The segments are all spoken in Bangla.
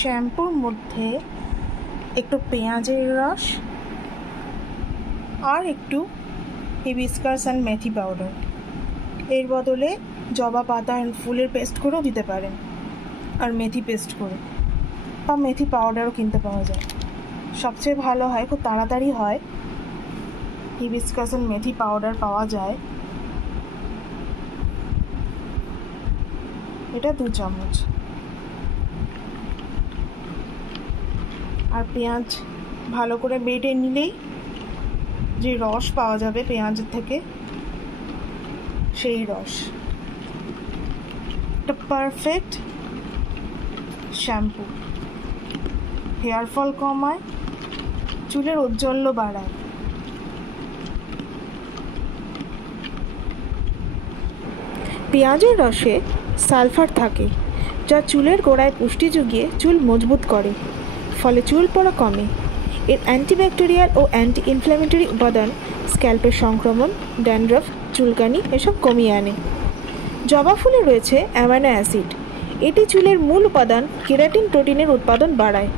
শ্যাম্পুর মধ্যে একটু পেঁয়াজের রস আর একটু হিবিস্কাস অ্যান্ড মেথি পাউডার, এর বদলে জবা পাতা অ্যান্ড ফুলের পেস্ট করেও দিতে পারেন, আর মেথি পেস্ট করে, বা মেথি পাউডারও কিনতে পাওয়া যায়। সবচেয়ে ভালো হয়, খুব তাড়াতাড়ি হয়, হিবিস্কাস অ্যান্ড মেথি পাউডার পাওয়া যায়, এটা 2 চামচ। আর পেঁয়াজ ভালো করে বেটে নিলেই যে রস পাওয়া যাবে পেঁয়াজের থেকে, সেই রস, একটা পারফেক্ট শ্যাম্পু। হেয়ার ফল কমায়, চুলের ঔজ্জ্বল্য বাড়ায়। পেঁয়াজের রসে সালফার থাকে, যা চুলের গোড়ায় পুষ্টি জুগিয়ে চুল মজবুত করে, ফলে চুল পড়া কমে। এর অ্যান্টিব্যাকটেরিয়াল ও অ্যান্টি ইনফ্ল্যামেটরি উপাদান স্ক্যাল্পের সংক্রমণ, ড্যান্ড্রফ, চুলকানি এসব কমিয়ে আনে। জবা ফুলে রয়েছে অ্যামাইনো অ্যাসিড, এটি চুলের মূল উপাদান কেরাটিন প্রোটিনের উৎপাদন বাড়ায়,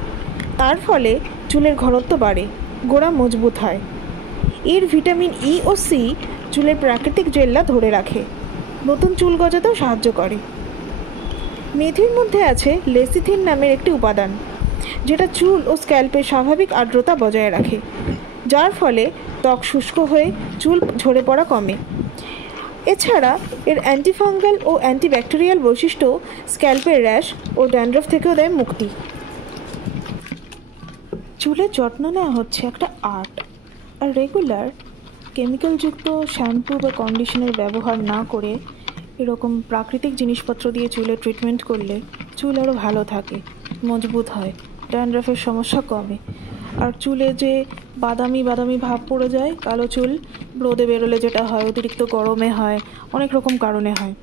তার ফলে চুলের ঘনত্ব বাড়ে, গোড়া মজবুত হয়। এর ভিটামিন ই ও সি চুলের প্রাকৃতিক জেল্লা ধরে রাখে, নতুন চুল গজাতেও সাহায্য করে। মেথির মধ্যে আছে লেসিথিন নামের একটি উপাদান, যেটা চুল ও স্ক্যাল্পের স্বাভাবিক আর্দ্রতা বজায় রাখে, যার ফলে ত্বক শুষ্ক হয়ে চুল ঝরে পড়া কমে। এছাড়া এর অ্যান্টিফাঙ্গাল ও অ্যান্টিব্যাকটেরিয়াল বৈশিষ্ট্য স্ক্যাল্পের র্যাশ ও ড্যান্ড্রফ থেকেও দেয় মুক্তি। চুলের যত্ন নেওয়া হচ্ছে একটা আর্ট, আর রেগুলার কেমিক্যালযুক্ত শ্যাম্পু বা কন্ডিশনার ব্যবহার না করে এরকম প্রাকৃতিক জিনিসপত্র দিয়ে চুলে ট্রিটমেন্ট করলে চুল আরও ভালো থাকে, মজবুত হয়, ড্যান্ড্রফের সমস্যা কমে। আর চুলে যে বাদামি বাদামি ভাব পড়ে যায়, কালো চুল রোদে বেরোলে যেটা হয়, অতিরিক্ত গরমে হয়, অনেক রকম কারণে হয়,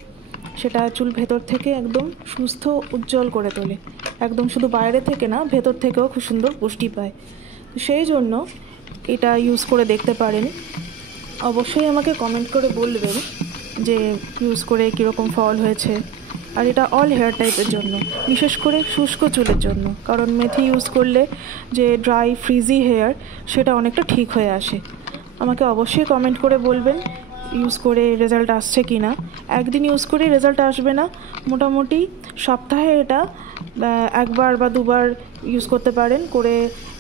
সেটা চুল ভেতর থেকে একদম সুস্থ উজ্জ্বল করে তোলে, একদম শুধু বাইরে থেকে না, ভেতর থেকেও খুব সুন্দর পুষ্টি পায়। সেই জন্য এটা ইউজ করে দেখতে পারেন। অবশ্যই আমাকে কমেন্ট করে বলবেন যে ইউজ করে কীরকম ফল হয়েছে। আর এটা অল হেয়ার টাইপের জন্য, বিশেষ করে শুষ্ক চুলের জন্য, কারণ মেথি ইউজ করলে যে ড্রাই ফ্রিজি হেয়ার, সেটা অনেকটা ঠিক হয়ে আসে। আমাকে অবশ্যই কমেন্ট করে বলবেন ইউজ করে রেজাল্ট আসছে কি না। একদিন ইউজ করে রেজাল্ট আসবে না, মোটামুটি সপ্তাহে এটা 1বার বা 2বার ইউজ করতে পারেন, করে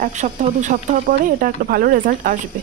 1 সপ্তাহ 2 সপ্তাহ পরে এটা একটা ভালো রেজাল্ট আসবে।